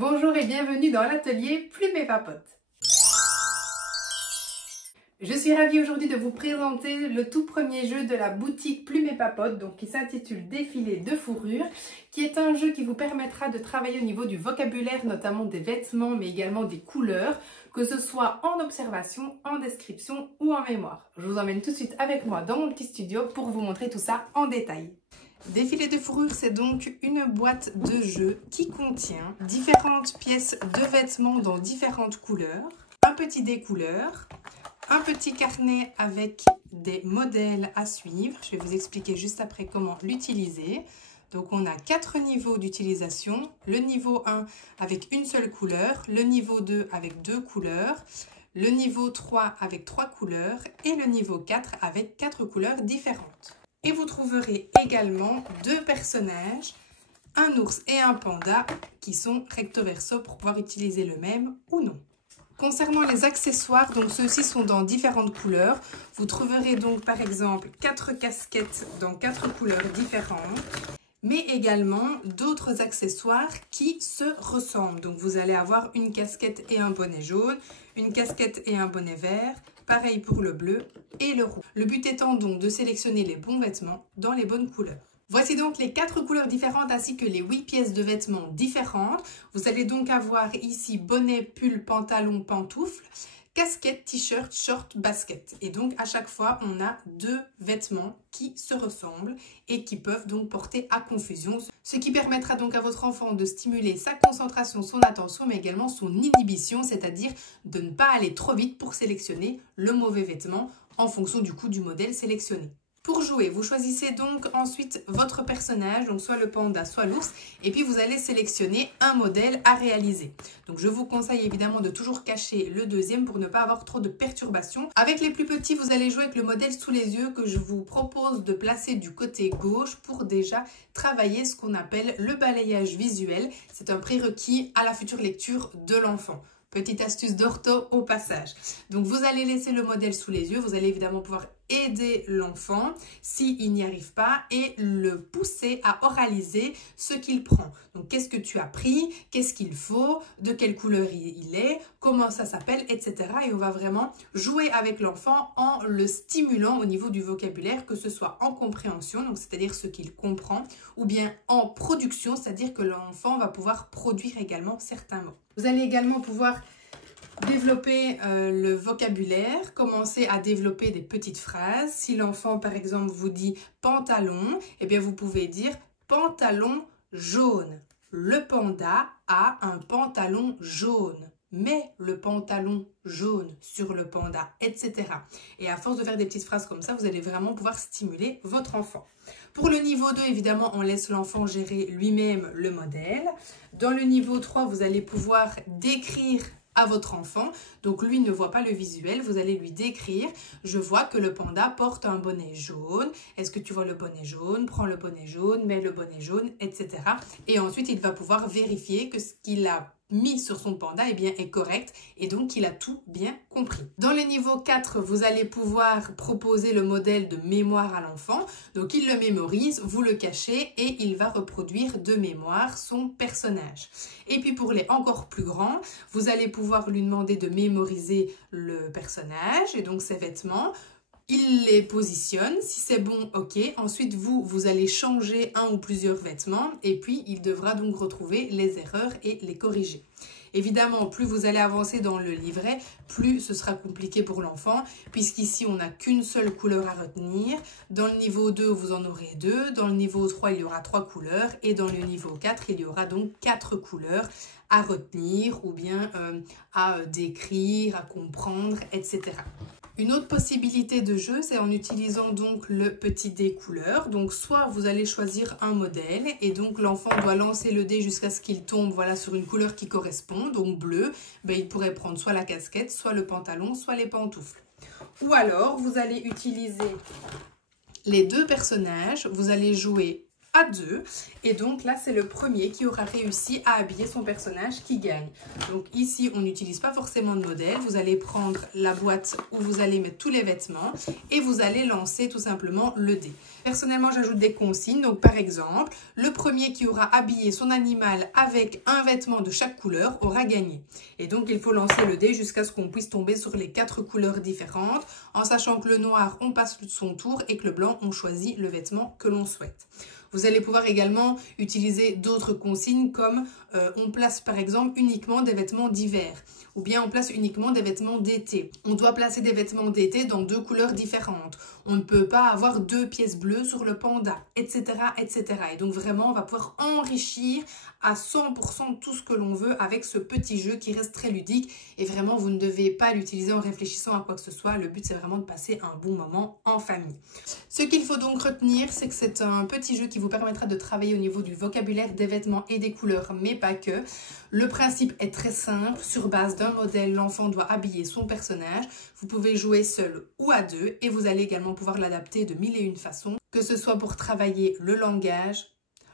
Bonjour et bienvenue dans l'atelier Plume et Papote. Je suis ravie aujourd'hui de vous présenter le tout premier jeu de la boutique Plume et Papote, donc qui s'intitule Défilé de fourrure, qui est un jeu qui vous permettra de travailler au niveau du vocabulaire, notamment des vêtements, mais également des couleurs, que ce soit en observation, en description ou en mémoire. Je vous emmène tout de suite avec moi dans mon petit studio pour vous montrer tout ça en détail. Défilé de fourrure, c'est donc une boîte de jeu qui contient différentes pièces de vêtements dans différentes couleurs, un petit dé couleur, un petit carnet avec des modèles à suivre. Je vais vous expliquer juste après comment l'utiliser. Donc on a 4 niveaux d'utilisation, le niveau 1 avec une seule couleur, le niveau 2 avec 2 couleurs, le niveau 3 avec 3 couleurs et le niveau 4 avec 4 couleurs différentes. Et vous trouverez également 2 personnages, un ours et un panda qui sont recto verso pour pouvoir utiliser le même ou non. Concernant les accessoires, donc ceux-ci sont dans différentes couleurs. Vous trouverez donc par exemple 4 casquettes dans 4 couleurs différentes, mais également d'autres accessoires qui se ressemblent. Donc vous allez avoir une casquette et un bonnet jaune, une casquette et un bonnet vert, pareil pour le bleu et le rouge. Le but étant donc de sélectionner les bons vêtements dans les bonnes couleurs. Voici donc les 4 couleurs différentes ainsi que les 8 pièces de vêtements différentes. Vous allez donc avoir ici bonnet, pull, pantalon, pantoufle, casquette, t-shirt, short, basket. Et donc à chaque fois, on a 2 vêtements qui se ressemblent et qui peuvent donc porter à confusion. Ce qui permettra donc à votre enfant de stimuler sa concentration, son attention, mais également son inhibition, c'est-à-dire de ne pas aller trop vite pour sélectionner le mauvais vêtement en fonction du coup du modèle sélectionné. Pour jouer, vous choisissez donc ensuite votre personnage, donc soit le panda, soit l'ours, et puis vous allez sélectionner un modèle à réaliser. Donc je vous conseille évidemment de toujours cacher le deuxième pour ne pas avoir trop de perturbations. Avec les plus petits, vous allez jouer avec le modèle sous les yeux que je vous propose de placer du côté gauche pour déjà travailler ce qu'on appelle le balayage visuel. C'est un prérequis à la future lecture de l'enfant. Petite astuce d'ortho au passage. Donc vous allez laisser le modèle sous les yeux, vous allez évidemment pouvoir aider l'enfant s'il n'y arrive pas et le pousser à oraliser ce qu'il prend. Donc qu'est-ce que tu as pris, qu'est-ce qu'il faut, de quelle couleur il est, comment ça s'appelle, etc. Et on va vraiment jouer avec l'enfant en le stimulant au niveau du vocabulaire, que ce soit en compréhension, donc c'est-à-dire ce qu'il comprend, ou bien en production, c'est-à-dire que l'enfant va pouvoir produire également certains mots. Vous allez également pouvoir développer le vocabulaire, commencer à développer des petites phrases. Si l'enfant, par exemple, vous dit pantalon, eh bien, vous pouvez dire pantalon jaune. Le panda a un pantalon jaune. Mets le pantalon jaune sur le panda, etc. Et à force de faire des petites phrases comme ça, vous allez vraiment pouvoir stimuler votre enfant. Pour le niveau 2, évidemment, on laisse l'enfant gérer lui-même le modèle. Dans le niveau 3, vous allez pouvoir décrire à votre enfant, donc lui ne voit pas le visuel, vous allez lui décrire, je vois que le panda porte un bonnet jaune, est-ce que tu vois le bonnet jaune, prends le bonnet jaune, mets le bonnet jaune, etc. Et ensuite il va pouvoir vérifier que ce qu'il a mis sur son panda est correct et donc il a tout bien compris. Dans le niveau 4, vous allez pouvoir proposer le modèle de mémoire à l'enfant. Donc il le mémorise, vous le cachez et il va reproduire de mémoire son personnage. Et puis pour les encore plus grands, vous allez pouvoir lui demander de mémoriser le personnage et donc ses vêtements. Il les positionne, si c'est bon, ok. Ensuite, vous allez changer un ou plusieurs vêtements et puis il devra donc retrouver les erreurs et les corriger. Évidemment, plus vous allez avancer dans le livret, plus ce sera compliqué pour l'enfant, puisqu'ici, on n'a qu'une seule couleur à retenir. Dans le niveau 2, vous en aurez 2. Dans le niveau 3, il y aura 3 couleurs. Et dans le niveau 4, il y aura donc 4 couleurs à retenir ou bien à décrire, à comprendre, etc. Une autre possibilité de jeu, c'est en utilisant donc le petit dé couleur. Donc soit vous allez choisir un modèle et donc l'enfant doit lancer le dé jusqu'à ce qu'il tombe voilà, sur une couleur qui correspond. Donc bleu, il pourrait prendre soit la casquette, soit le pantalon, soit les pantoufles. Ou alors vous allez utiliser les 2 personnages, vous allez jouer à 2. Et donc là, c'est le premier qui aura réussi à habiller son personnage qui gagne. Donc ici, on n'utilise pas forcément de modèle. Vous allez prendre la boîte où vous allez mettre tous les vêtements et vous allez lancer tout simplement le dé. Personnellement, j'ajoute des consignes. Donc par exemple, le premier qui aura habillé son animal avec un vêtement de chaque couleur aura gagné. Et donc, il faut lancer le dé jusqu'à ce qu'on puisse tomber sur les 4 couleurs différentes, en sachant que le noir, on passe son tour et que le blanc, on choisit le vêtement que l'on souhaite. Vous allez pouvoir également utiliser d'autres consignes comme on place par exemple uniquement des vêtements d'hiver ou bien on place uniquement des vêtements d'été. On doit placer des vêtements d'été dans 2 couleurs différentes. On ne peut pas avoir 2 pièces bleues sur le panda, etc., etc. Et donc vraiment, on va pouvoir enrichir à 100% tout ce que l'on veut avec ce petit jeu qui reste très ludique. Et vraiment, vous ne devez pas l'utiliser en réfléchissant à quoi que ce soit. Le but, c'est vraiment de passer un bon moment en famille. Ce qu'il faut donc retenir, c'est que c'est un petit jeu qui vous permettra de travailler au niveau du vocabulaire, des vêtements et des couleurs, mais pas que. Le principe est très simple. Sur base d'un modèle, l'enfant doit habiller son personnage. Vous pouvez jouer seul ou à 2 et vous allez également pouvoir l'adapter de 1001 façons, que ce soit pour travailler le langage,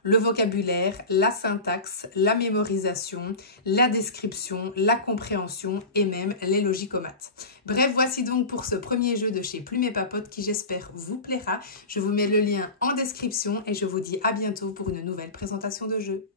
le vocabulaire, la syntaxe, la mémorisation, la description, la compréhension et même les logicomates. Bref, voici donc pour ce premier jeu de chez Plume et Papote qui j'espère vous plaira. Je vous mets le lien en description et je vous dis à bientôt pour une nouvelle présentation de jeu.